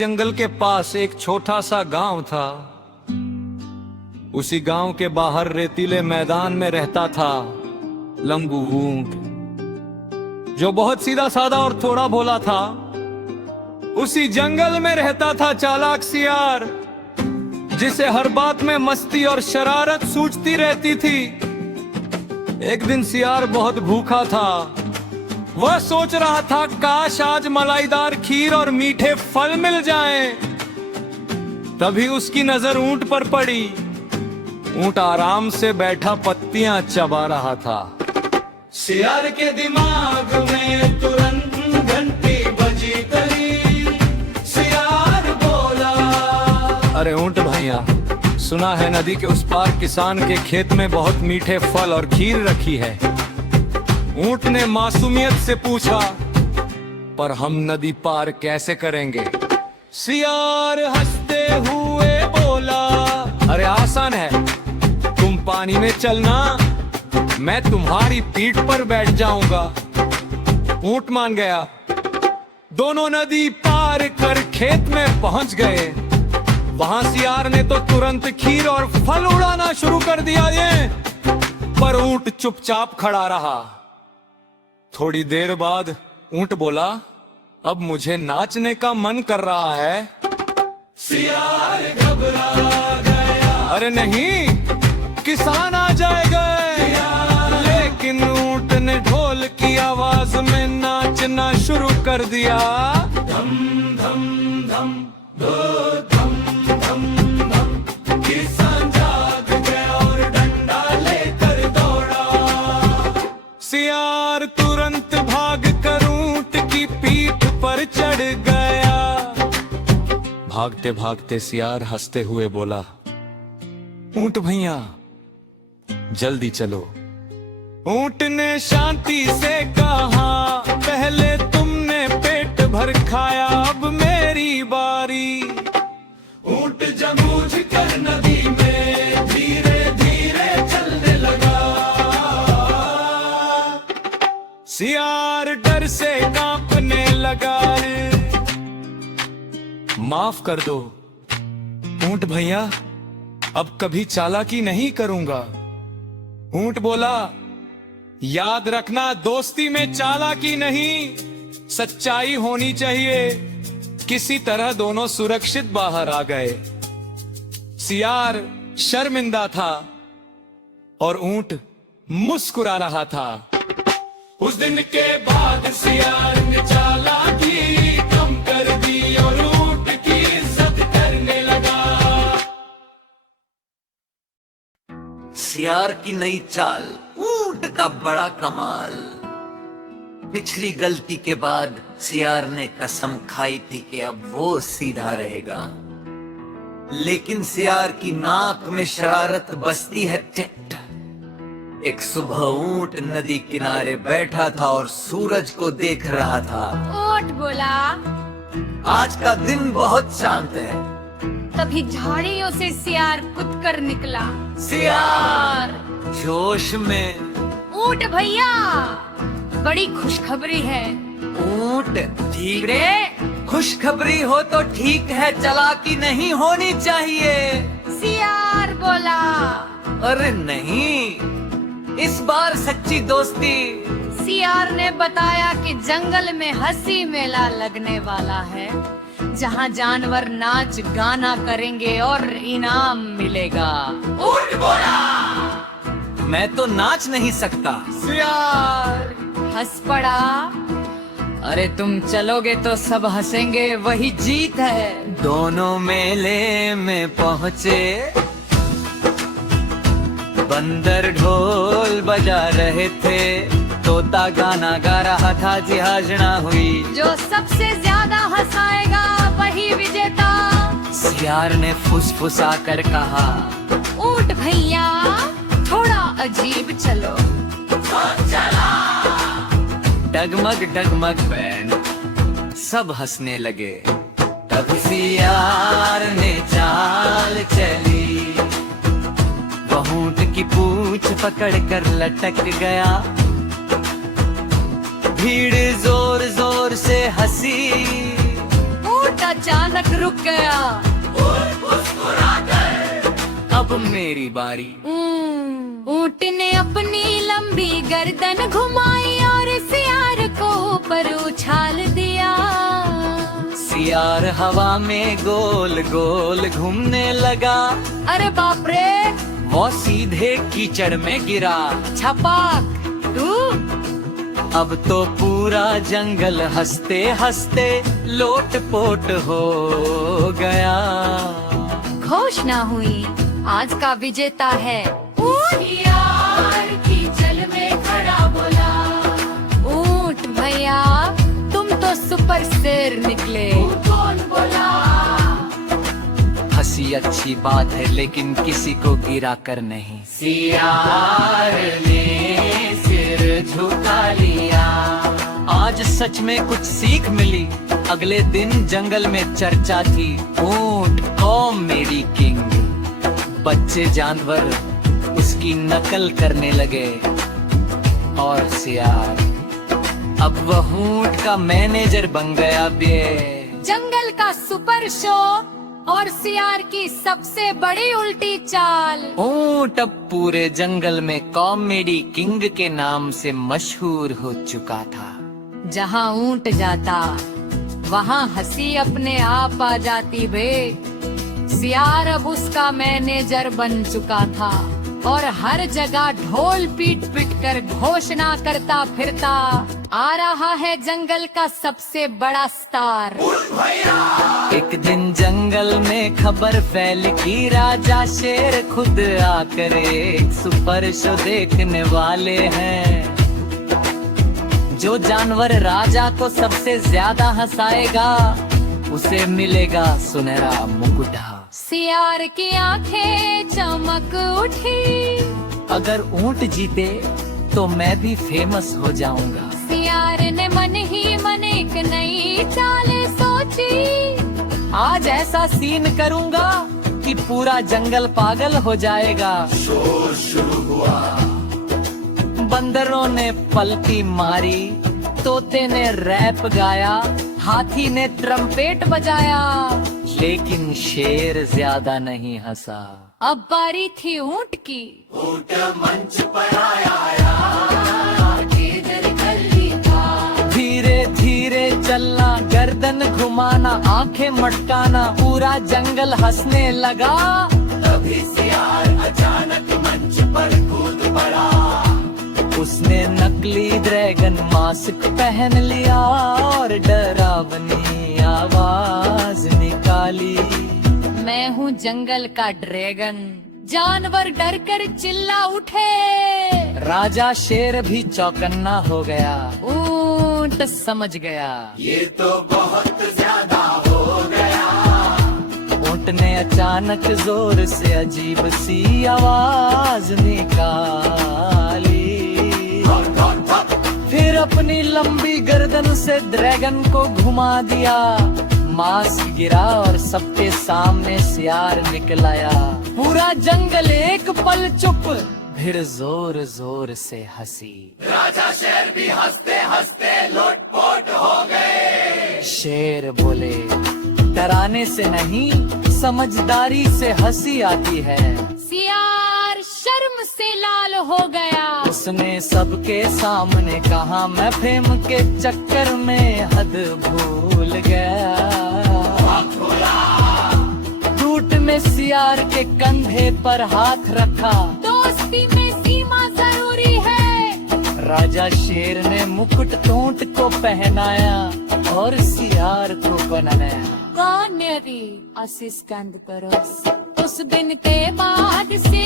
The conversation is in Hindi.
जंगल के पास एक छोटा सा गांव था। उसी गांव के बाहर रेतीले मैदान में रहता था लंगू ऊंट, जो बहुत सीधा साधा और थोड़ा भोला था। उसी जंगल में रहता था चालाक सियार, जिसे हर बात में मस्ती और शरारत सूझती रहती थी। एक दिन सियार बहुत भूखा था। वह सोच रहा था काश आज मलाईदार खीर और मीठे फल मिल जाएं। तभी उसकी नजर ऊंट पर पड़ी। ऊंट आराम से बैठा पत्तियां चबा रहा था। सियार के दिमाग में तुरंत घंटी बजी तरी। सियार बोला, अरे ऊंट भैया, सुना है नदी के उस पार किसान के खेत में बहुत मीठे फल और खीर रखी है। ऊंट ने मासूमियत से पूछा, पर हम नदी पार कैसे करेंगे? सियार हंसते हुए बोला, अरे आसान है, तुम पानी में चलना, मैं तुम्हारी पीठ पर बैठ जाऊंगा। ऊंट मान गया। दोनों नदी पार कर खेत में पहुंच गए। वहां सियार ने तो तुरंत खीर और फल उड़ाना शुरू कर दिया पर ऊंट चुपचाप खड़ा रहा। थोड़ी देर बाद ऊंट बोला, अब मुझे नाचने का मन कर रहा है। सियार घबरा गया, अरे नहीं, किसान आ जाएगा। लेकिन ऊंट ने ढोल की आवाज में नाचना शुरू कर दिया। धम धम धम धो धम धम धम। किसान जाग गया और डंडा लेकर दौड़ा। सियार तुरंत भाग कर ऊंट की पीठ पर चढ़ गया। भागते भागते सियार हंसते हुए बोला, ऊंट भैया जल्दी चलो। ऊंट ने शांति से कहा, पहले तुमने पेट भर खाया, अब मेरी बारी। ऊंट जमूझ कर नदी में धीरे धीरे चलने लगा। सियार डर से कांपने लगा। माफ कर दो ऊंट भैया, अब कभी चालाकी नहीं करूंगा। ऊंट बोला, याद रखना, दोस्ती में चालाकी नहीं, सच्चाई होनी चाहिए। किसी तरह दोनों सुरक्षित बाहर आ गए। सियार शर्मिंदा था और ऊंट मुस्कुरा रहा था। उस दिन के बाद सियार ने चालाकी कम कर दी और ऊंट की इज्जत करने लगा। सियार की नई चाल, ऊंट का बड़ा कमाल। पिछली गलती के बाद सियार ने कसम खाई थी कि अब वो सीधा रहेगा, लेकिन सियार की नाक में शरारत बसती है टिट। एक सुबह ऊंट नदी किनारे बैठा था और सूरज को देख रहा था। ऊंट बोला, आज का दिन बहुत शांत है। तभी झाड़ियों से सियार कूद कर निकला। सियार जोश में, ऊंट भैया बड़ी खुशखबरी है। ऊंट धीरे, खुशखबरी हो तो ठीक है, चालाकी नहीं होनी चाहिए। सियार बोला, अरे नहीं, इस बार सच्ची दोस्ती। सियार ने बताया कि जंगल में हंसी मेला लगने वाला है, जहाँ जानवर नाच गाना करेंगे और इनाम मिलेगा। ऊंट बोला, मैं तो नाच नहीं सकता। सियार हंस पड़ा, अरे तुम चलोगे तो सब हंसेंगे, वही जीत है। दोनों मेले में पहुँचे। बंदर ढोल बजा रहे थे, तोता गाना गा रहा था, जी हाजना हुई। जो सबसे ज्यादा हंसाएगा वही विजेता। सियार ने फुसफुसा कर कहा, ऊंट भैया थोड़ा अजीब चलो। चला। डगमग डगमग बैंड, सब हंसने लगे। तब सियार ने चाल चली, वह ऊंट की पूंछ पकड़ कर लटक गया। भीड़ जोर जोर से हंसी। ऊंट अचानक रुक गया। अब मेरी बारी। ऊंट ने अपनी लंबी गर्दन घुमाई और सियार को ऊपर उछाल दिया। सियार हवा में गोल गोल घूमने लगा। अरे बाप रे, वो सीधे कीचड़ में गिरा। छपाक तू। अब तो पूरा जंगल हंसते हंसते लोटपोट हो गया। घोषणा हुई, आज का विजेता है सियार। कीचड़ में खड़ा बोला, ऊंट भैया तुम तो सुपर शेर निकले। कौन बोला? हंसी अच्छी बात है लेकिन किसी को गिरा कर नहीं। सियार ने सिर झुका लिया। आज सच में कुछ सीख मिली। अगले दिन जंगल में चर्चा थी, ऊंट कौम मेरी किंग। बच्चे जानवर उसकी नकल करने लगे और सियार अब वह ऊंट का मैनेजर बन गया बे। जंगल का सुपर शो और सियार की सबसे बड़ी उल्टी चाल। ऊंट अब पूरे जंगल में कॉमेडी किंग के नाम से मशहूर हो चुका था। जहाँ ऊंट जाता वहाँ हंसी अपने आप आ जाती बे। सियार अब उसका मैनेजर बन चुका था और हर जगह ढोल पीट पीट कर घोषणा करता फिरता, आ रहा है जंगल का सबसे बड़ा स्टार। एक दिन जंगल में खबर फैल की राजा शेर खुद आकर एक सुपर शो देखने वाले हैं। जो जानवर राजा को सबसे ज्यादा हंसाएगा उसे मिलेगा सुनहरा मुकुट। सियार की आंखें चमक उठी, अगर ऊंट जीते तो मैं भी फेमस हो जाऊंगा। सियार ने मन ही मन एक नई चाल सोची। आज ऐसा सीन करूंगा कि पूरा जंगल पागल हो जाएगा। शोर शुरू हुआ। बंदरों ने पलटी मारी, तोते ने रैप गाया, हाथी ने ट्रम्पेट बजाया, लेकिन शेर ज्यादा नहीं हंसा। अब बारी थी ऊंट की। ऊंट मंच पर आया, धीरे धीरे चलना, गर्दन घुमाना, आंखें मटकाना, पूरा जंगल हंसने लगा। तभी सियार अचानक मंच पर कूद पड़ा। उसने नकली ड्रैगन मास्क पहन लिया और डरावनी आवाज निकाली। मैं हूँ जंगल का ड्रैगन। जानवर डर कर चिल्ला उठे। राजा शेर भी चौकन्ना हो गया। ऊंट समझ गया, ये तो बहुत ज्यादा हो गया। ऊंट ने अचानक जोर से अजीब सी आवाज निकाली। फिर अपनी लंबी गर्दन से ड्रैगन को घुमा दिया। मास्क गिरा और सबके सामने सियार निकल आया। पूरा जंगल एक पल चुप, फिर जोर जोर से हंसी। राजा शेर भी हंसते हंसते लोटपोट हो गए। शेर बोले, डराने से नहीं समझदारी से हंसी आती है। सियार शर्म से लाल हो गया। उसने सबके सामने कहा, मैं फेम के चक्कर में हद भूल गया। ऊंट ने सियार के कंधे पर हाथ रखा। दोस्ती में सीमा जरूरी है। राजा शेर ने मुकुट ऊंट को पहनाया और सियार को बनाया। कौन मेरी आशीष कंद परोस। उस दिन के बाद से